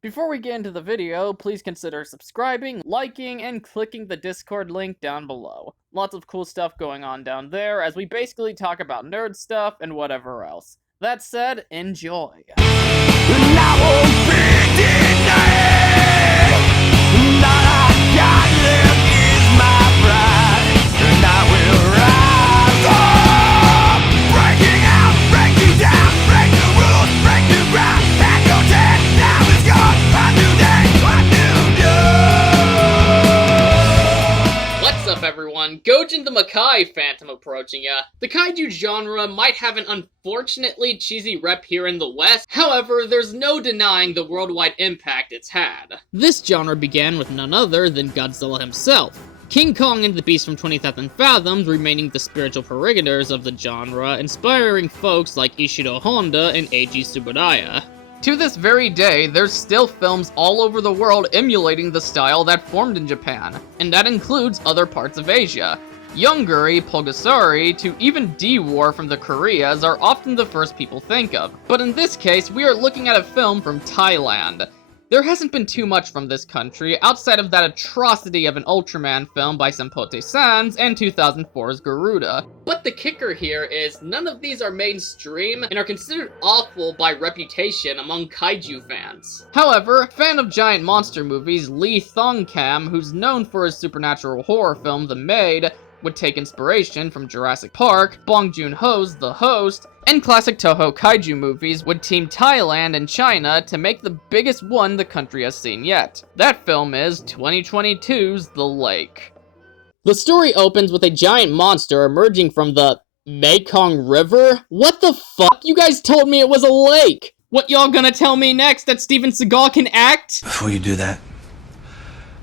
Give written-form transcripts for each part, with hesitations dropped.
Before we get into the video, please consider subscribing, liking, and clicking the Discord link down below. Lots of cool stuff going on down there as we basically talk about nerd stuff and whatever else. That said, enjoy. Everyone, Gojin the Makai Phantom approaching ya. The kaiju genre might have an unfortunately cheesy rep here in the West, however, there's no denying the worldwide impact it's had. This genre began with none other than Godzilla himself. King Kong and the Beast from 20,000 Fathoms remaining the spiritual progenitors of the genre, inspiring folks like Ishiro Honda and Eiji Tsuburaya. To this very day, there's still films all over the world emulating the style that formed in Japan, and that includes other parts of Asia. Yonguri, Pulgasari, to even D-War from the Koreas are often the first people think of, but in this case, we are looking at a film from Thailand. There hasn't been too much from this country, outside of that atrocity of an Ultraman film by Sempote Sans and 2004's Garuda. But the kicker here is, none of these are mainstream and are considered awful by reputation among kaiju fans. However, fan of giant monster movies Lee Thong-kam, who's known for his supernatural horror film The Maid, would take inspiration from Jurassic Park, Bong Joon-ho's The Host, and classic Toho kaiju movies would team Thailand and China to make the biggest one the country has seen yet. That film is 2022's The Lake. The story opens with a giant monster emerging from the Mekong River? What the fuck? You guys told me it was a lake! What y'all gonna tell me next, that Steven Seagal can act? Before you do that,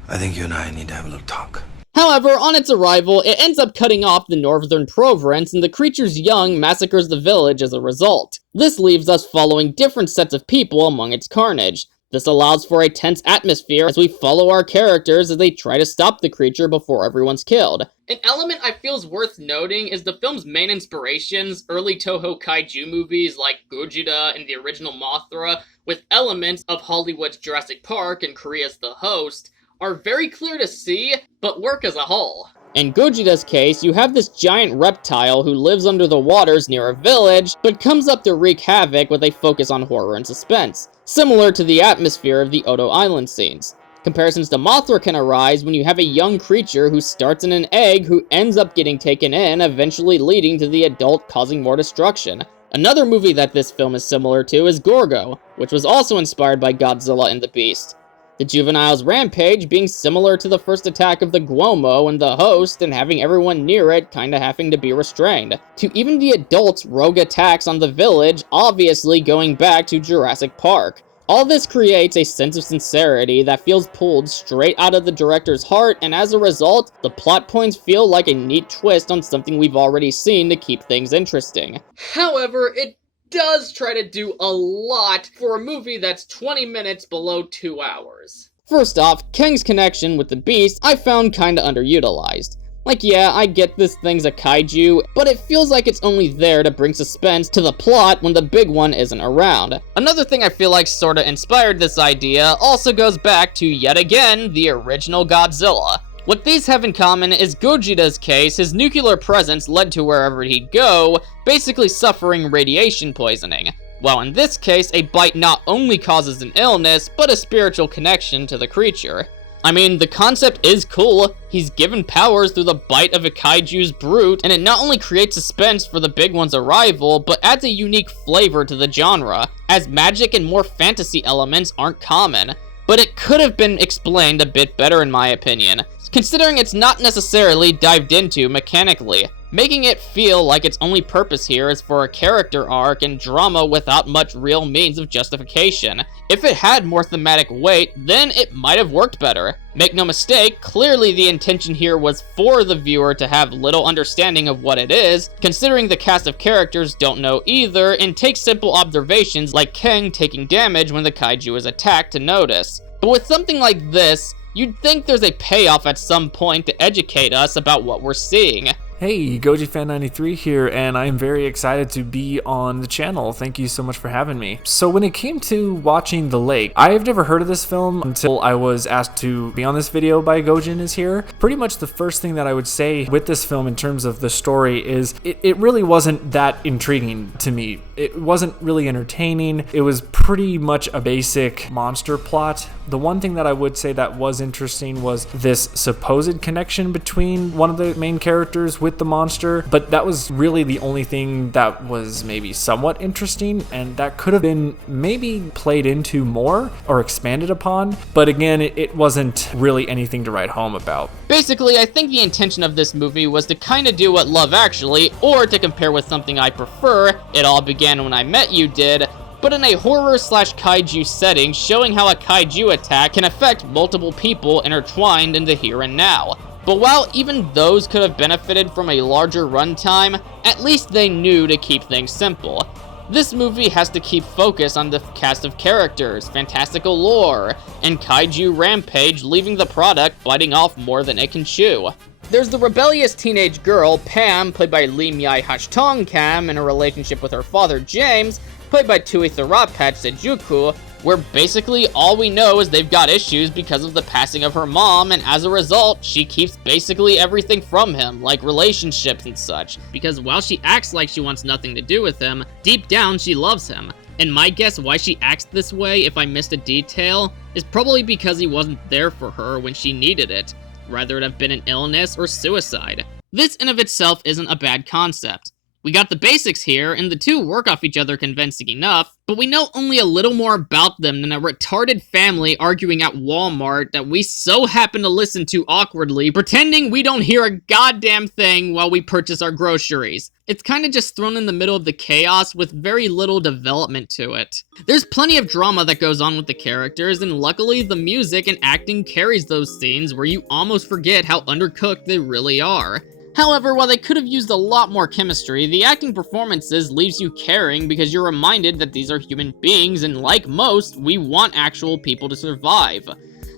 I think you and I need to have a little talk. However, on its arrival, it ends up cutting off the northern province, and the creature's young massacres the village as a result. This leaves us following different sets of people among its carnage. This allows for a tense atmosphere as we follow our characters as they try to stop the creature before everyone's killed. An element I feel is worth noting is the film's main inspirations, early Toho kaiju movies like Gojira and the original Mothra, with elements of Hollywood's Jurassic Park and Korea's The Host, are very clear to see, but work as a whole. In Gojira's case, you have this giant reptile who lives under the waters near a village, but comes up to wreak havoc with a focus on horror and suspense, similar to the atmosphere of the Odo Island scenes. Comparisons to Mothra can arise when you have a young creature who starts in an egg who ends up getting taken in, eventually leading to the adult causing more destruction. Another movie that this film is similar to is Gorgo, which was also inspired by Godzilla and the Beast. The juvenile's rampage being similar to the first attack of the Guomo and the Host, and having everyone near it kinda having to be restrained, to even the adults' rogue attacks on the village obviously going back to Jurassic Park. All this creates a sense of sincerity that feels pulled straight out of the director's heart, and as a result, the plot points feel like a neat twist on something we've already seen to keep things interesting. However, it does try to do a lot for a movie that's 20 minutes below 2 hours. First off, Kang's connection with the Beast I found kinda underutilized. Like, yeah, I get this thing's a kaiju, but it feels like it's only there to bring suspense to the plot when the big one isn't around. Another thing I feel like sorta inspired this idea also goes back to, yet again, the original Godzilla. What these have in common is Gojira's case, his nuclear presence led to wherever he'd go, basically suffering radiation poisoning. While in this case, a bite not only causes an illness, but a spiritual connection to the creature. I mean, the concept is cool. He's given powers through the bite of a kaiju's brute, and it not only creates suspense for the big one's arrival, but adds a unique flavor to the genre, as magic and more fantasy elements aren't common. But it could have been explained a bit better in my opinion, considering it's not necessarily dived into mechanically, making it feel like its only purpose here is for a character arc and drama without much real means of justification. If it had more thematic weight, then it might have worked better. Make no mistake, clearly the intention here was for the viewer to have little understanding of what it is, considering the cast of characters don't know either, and take simple observations like Kang taking damage when the kaiju is attacked to notice. But with something like this, you'd think there's a payoff at some point to educate us about what we're seeing. Hey, GojiFan93 here, and I'm very excited to be on the channel. Thank you so much for having me. So when it came to watching The Lake, I've never heard of this film until I was asked to be on this video by Gojin is here. Pretty much the first thing that I would say with this film in terms of the story is it really wasn't that intriguing to me. It wasn't really entertaining. It was pretty much a basic monster plot. The one thing that I would say that was interesting was this supposed connection between one of the main characters with the monster, but that was really the only thing that was maybe somewhat interesting, and that could have been maybe played into more or expanded upon, but again, it wasn't really anything to write home about. Basically, I think the intention of this movie was to kinda do what Love Actually, or to compare with something I prefer, It All Began When I Met You did, but in a horror/kaiju setting, showing how a kaiju attack can affect multiple people intertwined in the here and now. But while even those could have benefited from a larger runtime, at least they knew to keep things simple. This movie has to keep focus on the cast of characters, fantastical lore, and kaiju rampage, leaving the product biting off more than it can chew. There's the rebellious teenage girl, Pam, played by Lee Myai Hastongkam, in a relationship with her father, James, played by Tui Tharapat Sejuku, where basically all we know is they've got issues because of the passing of her mom, and as a result, she keeps basically everything from him, like relationships and such, because while she acts like she wants nothing to do with him, deep down she loves him. And my guess why she acts this way, if I missed a detail, is probably because he wasn't there for her when she needed it. Rather it have been an illness or suicide. This in of itself isn't a bad concept. We got the basics here, and the two work off each other convincing enough, but we know only a little more about them than a retarded family arguing at Walmart that we so happen to listen to awkwardly, pretending we don't hear a goddamn thing while we purchase our groceries. It's kinda just thrown in the middle of the chaos with very little development to it. There's plenty of drama that goes on with the characters, and luckily the music and acting carries those scenes where you almost forget how undercooked they really are. However, while they could have used a lot more chemistry, the acting performances leaves you caring because you're reminded that these are human beings, and like most, we want actual people to survive.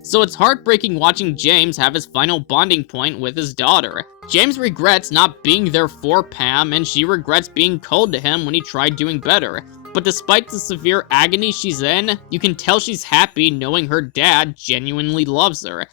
So it's heartbreaking watching James have his final bonding point with his daughter. James regrets not being there for Pam, and she regrets being cold to him when he tried doing better. But despite the severe agony she's in, you can tell she's happy knowing her dad genuinely loves her.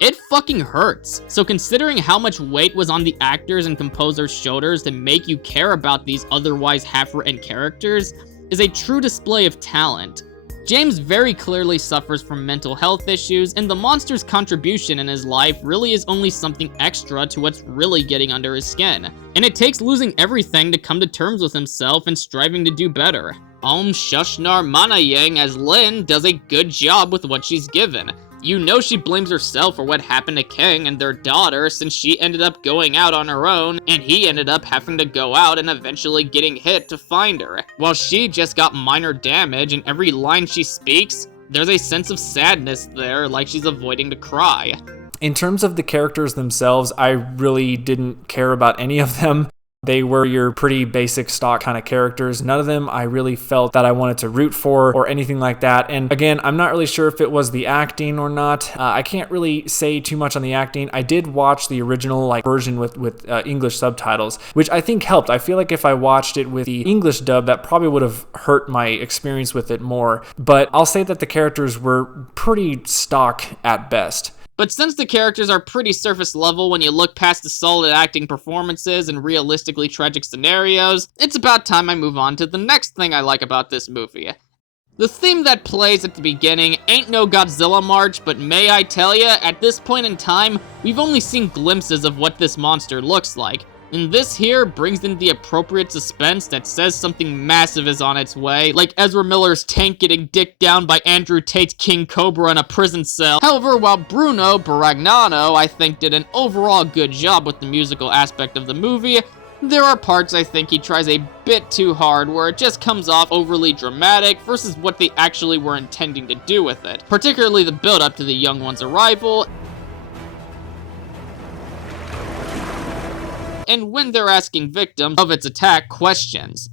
It fucking hurts. So considering how much weight was on the actors and composers' shoulders to make you care about these otherwise half-written characters, is a true display of talent. James very clearly suffers from mental health issues, and the monster's contribution in his life really is only something extra to what's really getting under his skin. And it takes losing everything to come to terms with himself and striving to do better. Shushnar Manayang as Lin does a good job with what she's given. You know she blames herself for what happened to King and their daughter, since she ended up going out on her own, and he ended up having to go out and eventually getting hit to find her. While she just got minor damage, and every line she speaks, there's a sense of sadness there, like she's avoiding to cry. In terms of the characters themselves, I really didn't care about any of them. They were your pretty basic stock kind of characters. None of them I really felt that I wanted to root for or anything like that. And again, I'm not really sure if it was the acting or not. I can't really say too much on the acting. I did watch the original version with English subtitles, which I think helped. I feel like if I watched it with the English dub, that probably would have hurt my experience with it more. But I'll say that the characters were pretty stock at best. But since the characters are pretty surface level when you look past the solid acting performances and realistically tragic scenarios, it's about time I move on to the next thing I like about this movie. The theme that plays at the beginning ain't no Godzilla march, but may I tell ya, at this point in time, we've only seen glimpses of what this monster looks like. And this here brings in the appropriate suspense that says something massive is on its way, like Ezra Miller's tank getting dicked down by Andrew Tate's King Cobra in a prison cell. However, while Bruno Baragnano, I think, did an overall good job with the musical aspect of the movie, there are parts I think he tries a bit too hard where it just comes off overly dramatic versus what they actually were intending to do with it, particularly the build-up to the young one's arrival, and when they're asking victims of its attack questions.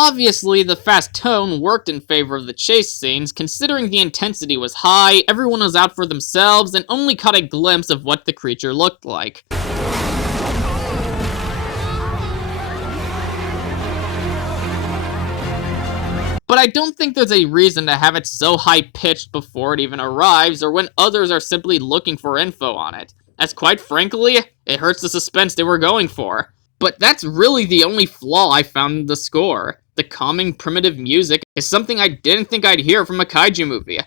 Obviously, the fast tone worked in favor of the chase scenes, considering the intensity was high, everyone was out for themselves, and only caught a glimpse of what the creature looked like. But I don't think there's a reason to have it so high-pitched before it even arrives, or when others are simply looking for info on it, as quite frankly, it hurts the suspense they were going for. But that's really the only flaw I found in the score. The calming, primitive music is something I didn't think I'd hear from a kaiju movie.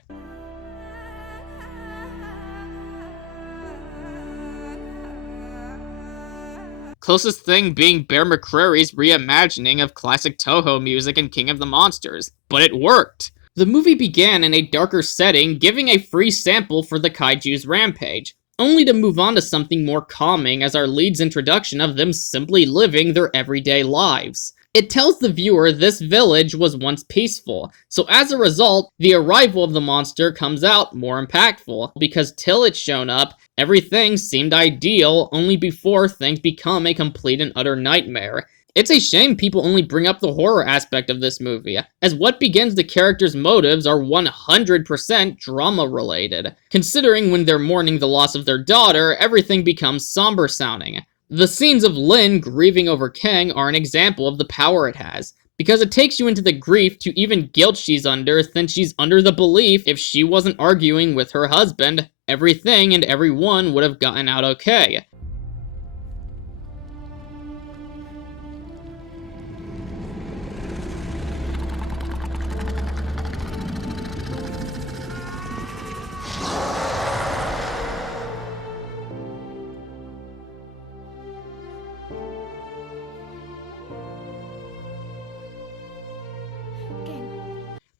Closest thing being Bear McCreary's reimagining of classic Toho music in King of the Monsters, but it worked! The movie began in a darker setting, giving a free sample for the kaiju's rampage, only to move on to something more calming as our lead's introduction of them simply living their everyday lives. It tells the viewer this village was once peaceful, so as a result, the arrival of the monster comes out more impactful, because till it's shown up, everything seemed ideal only before things become a complete and utter nightmare. It's a shame people only bring up the horror aspect of this movie, as what begins the characters' motives are 100% drama-related, considering when they're mourning the loss of their daughter, everything becomes somber sounding. The scenes of Lin grieving over Kang are an example of the power it has, because it takes you into the grief to even guilt she's under, since she's under the belief if she wasn't arguing with her husband, everything and everyone would have gotten out okay.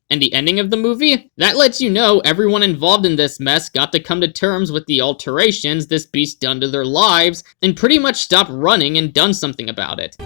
And the ending of the movie? That lets you know everyone involved in this mess got to come to terms with the alterations this beast done to their lives, and pretty much stopped running and done something about it.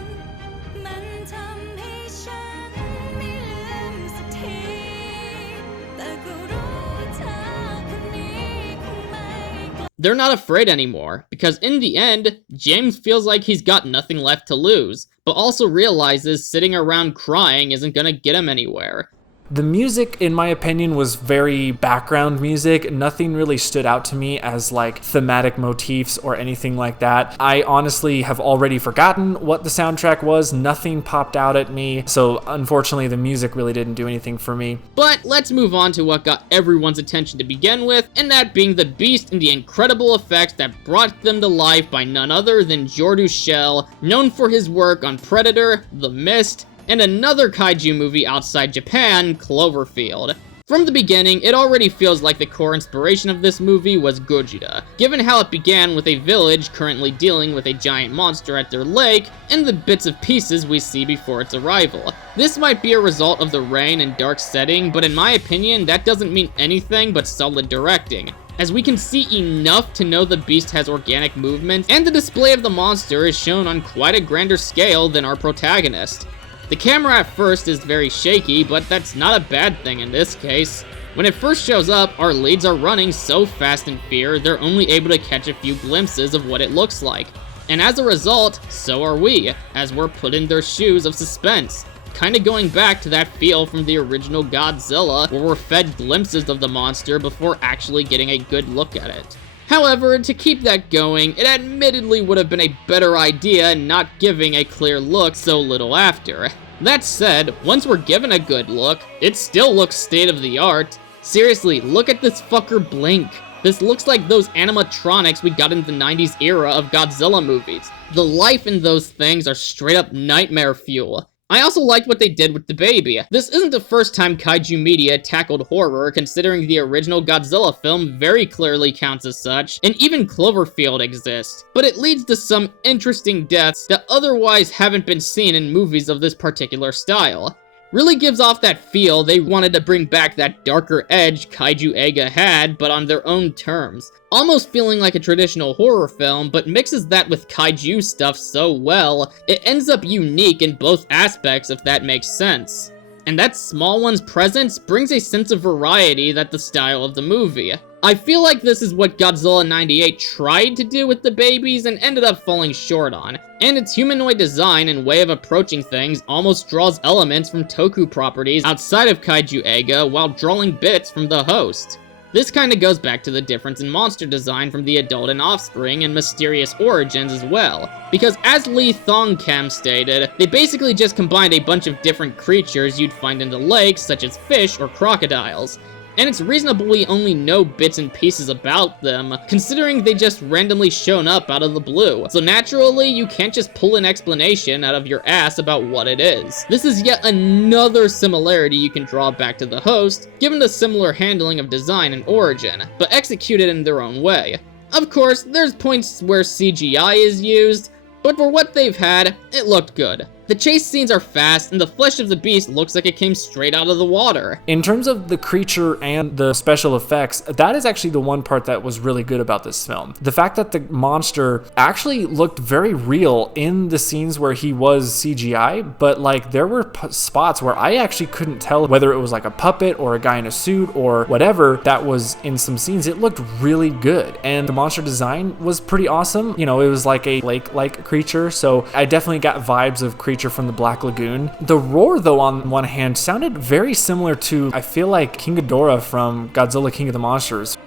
They're not afraid anymore, because in the end, James feels like he's got nothing left to lose, but also realizes sitting around crying isn't gonna get him anywhere. The music, in my opinion, was very background music. Nothing really stood out to me as like thematic motifs or anything like that. I honestly have already forgotten what the soundtrack was. Nothing popped out at me. So unfortunately, the music really didn't do anything for me. But let's move on to what got everyone's attention to begin with, and that being the beast and the incredible effects that brought them to life by none other than Jordu Shell, known for his work on Predator, The Mist, and another kaiju movie outside Japan, Cloverfield. From the beginning, it already feels like the core inspiration of this movie was Gojira, given how it began with a village currently dealing with a giant monster at their lake, and the bits of pieces we see before its arrival. This might be a result of the rain and dark setting, but in my opinion, that doesn't mean anything but solid directing, as we can see enough to know the beast has organic movements, and the display of the monster is shown on quite a grander scale than our protagonist. The camera at first is very shaky, but that's not a bad thing in this case. When it first shows up, our leads are running so fast in fear, they're only able to catch a few glimpses of what it looks like. And as a result, so are we, as we're put in their shoes of suspense. Kinda going back to that feel from the original Godzilla, where we're fed glimpses of the monster before actually getting a good look at it. However, to keep that going, it admittedly would have been a better idea not giving a clear look so little after. That said, once we're given a good look, it still looks state-of-the-art. Seriously, look at this fucker blink. This looks like those animatronics we got in the 90s era of Godzilla movies. The life in those things are straight up nightmare fuel. I also liked what they did with the baby. This isn't the first time kaiju media tackled horror, considering the original Godzilla film very clearly counts as such, and even Cloverfield exists. But it leads to some interesting deaths that otherwise haven't been seen in movies of this particular style. Really gives off that feel they wanted to bring back that darker edge Kaiju Eiga had, but on their own terms. Almost feeling like a traditional horror film, but mixes that with kaiju stuff so well, it ends up unique in both aspects, if that makes sense. and that small one's presence brings a sense of variety that the style of the movie. I feel like this is what Godzilla 98 tried to do with the babies and ended up falling short on, and its humanoid design and way of approaching things almost draws elements from Toku properties outside of Kaiju Eiga while drawing bits from the host. This kinda goes back to the difference in monster design from the Adult and Offspring and Mysterious Origins as well, because as Lee Thong-Kem stated, they basically just combined a bunch of different creatures you'd find in the lakes such as fish or crocodiles, and it's reasonably only know bits and pieces about them, considering they just randomly shown up out of the blue. So naturally, you can't just pull an explanation out of your ass about what it is. This is yet another similarity you can draw back to the host, given the similar handling of design and origin, but executed in their own way. Of course, there's points where CGI is used, but for what they've had, it looked good. The chase scenes are fast, and the flesh of the beast looks like it came straight out of the water. In terms of the creature and the special effects, that is actually the one part that was really good about this film. The fact that the monster actually looked very real in the scenes where he was CGI, but like there were spots where I actually couldn't tell whether it was like a puppet or a guy in a suit or whatever that was in some scenes. It looked really good, and the monster design was pretty awesome. You know, it was like a lake-like creature, so I definitely got vibes of creature from the Black Lagoon. The roar, though, on one hand, sounded very similar to, I feel like, King Ghidorah from Godzilla King of the Monsters.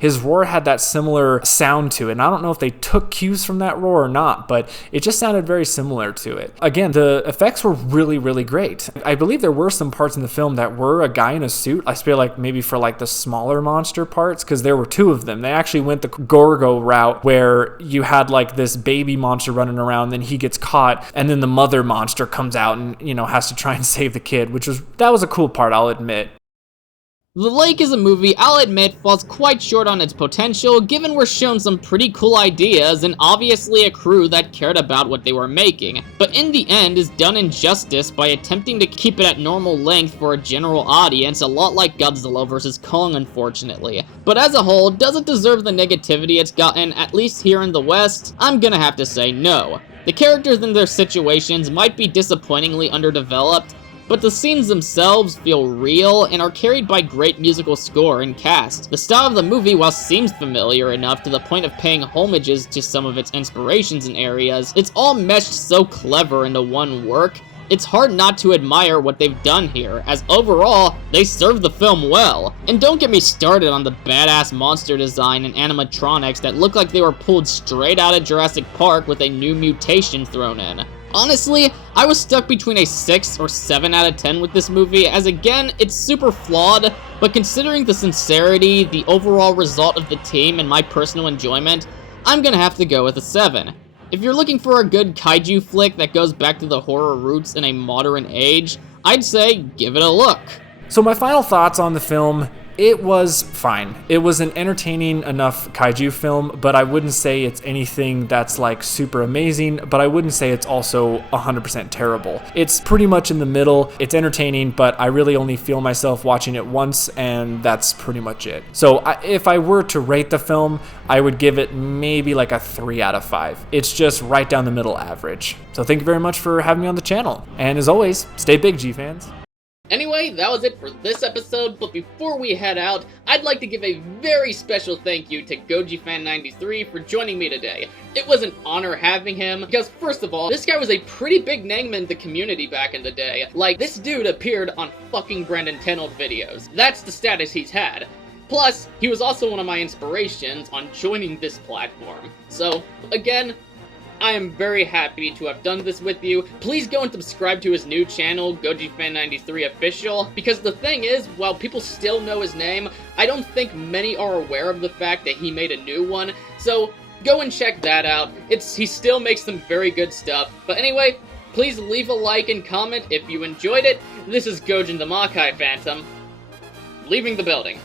His roar had that similar sound to it, and I don't know if they took cues from that roar or not, but it just sounded very similar to it. Again, the effects were really, really great. I believe there were some parts in the film that were a guy in a suit. I feel like maybe for like the smaller monster parts, because there were two of them. They actually went the Gorgo route where you had like this baby monster running around, then he gets caught, and then the mother monster comes out and, you know, has to try and save the kid, that was a cool part, I'll admit. The Lake is a movie, I'll admit, falls quite short on its potential, given we're shown some pretty cool ideas and obviously a crew that cared about what they were making, but in the end is done injustice by attempting to keep it at normal length for a general audience, a lot like Godzilla vs. Kong, unfortunately. But as a whole, does it deserve the negativity it's gotten, at least here in the West? I'm gonna have to say no. The characters and their situations might be disappointingly underdeveloped, but the scenes themselves feel real and are carried by great musical score and cast. The style of the movie, while seems familiar enough to the point of paying homages to some of its inspirations and areas, it's all meshed so clever into one work, it's hard not to admire what they've done here, as overall, they serve the film well. And don't get me started on the badass monster design and animatronics that look like they were pulled straight out of Jurassic Park with a new mutation thrown in. Honestly, I was stuck between a 6 or 7 out of 10 with this movie, as again, it's super flawed, but considering the sincerity, the overall result of the team, and my personal enjoyment, I'm gonna have to go with a 7. If you're looking for a good kaiju flick that goes back to the horror roots in a modern age, I'd say give it a look. So my final thoughts on the film: it was fine. It was an entertaining enough kaiju film, but I wouldn't say it's anything that's like super amazing, but I wouldn't say it's also 100% terrible. It's pretty much in the middle. It's entertaining, but I really only feel myself watching it once, and that's pretty much it. So if I were to rate the film, I would give it maybe like a 3 out of 5. It's just right down the middle average. So thank you very much for having me on the channel. And as always, stay big, G-fans. Anyway, that was it for this episode, but before we head out, I'd like to give a very special thank you to GojiFan93 for joining me today. It was an honor having him, because first of all, this guy was a pretty big name in the community back in the day. Like, this dude appeared on fucking Brandon Tenold videos. That's the status he's had. Plus, he was also one of my inspirations on joining this platform. So, again, I am very happy to have done this with you. Please go and subscribe to his new channel, GojiFan93 Official, because the thing is, while people still know his name, I don't think many are aware of the fact that he made a new one, so go and check that out. He still makes some very good stuff. But anyway, please leave a like and comment if you enjoyed it. This is Gojin the Makai Phantom, leaving the building.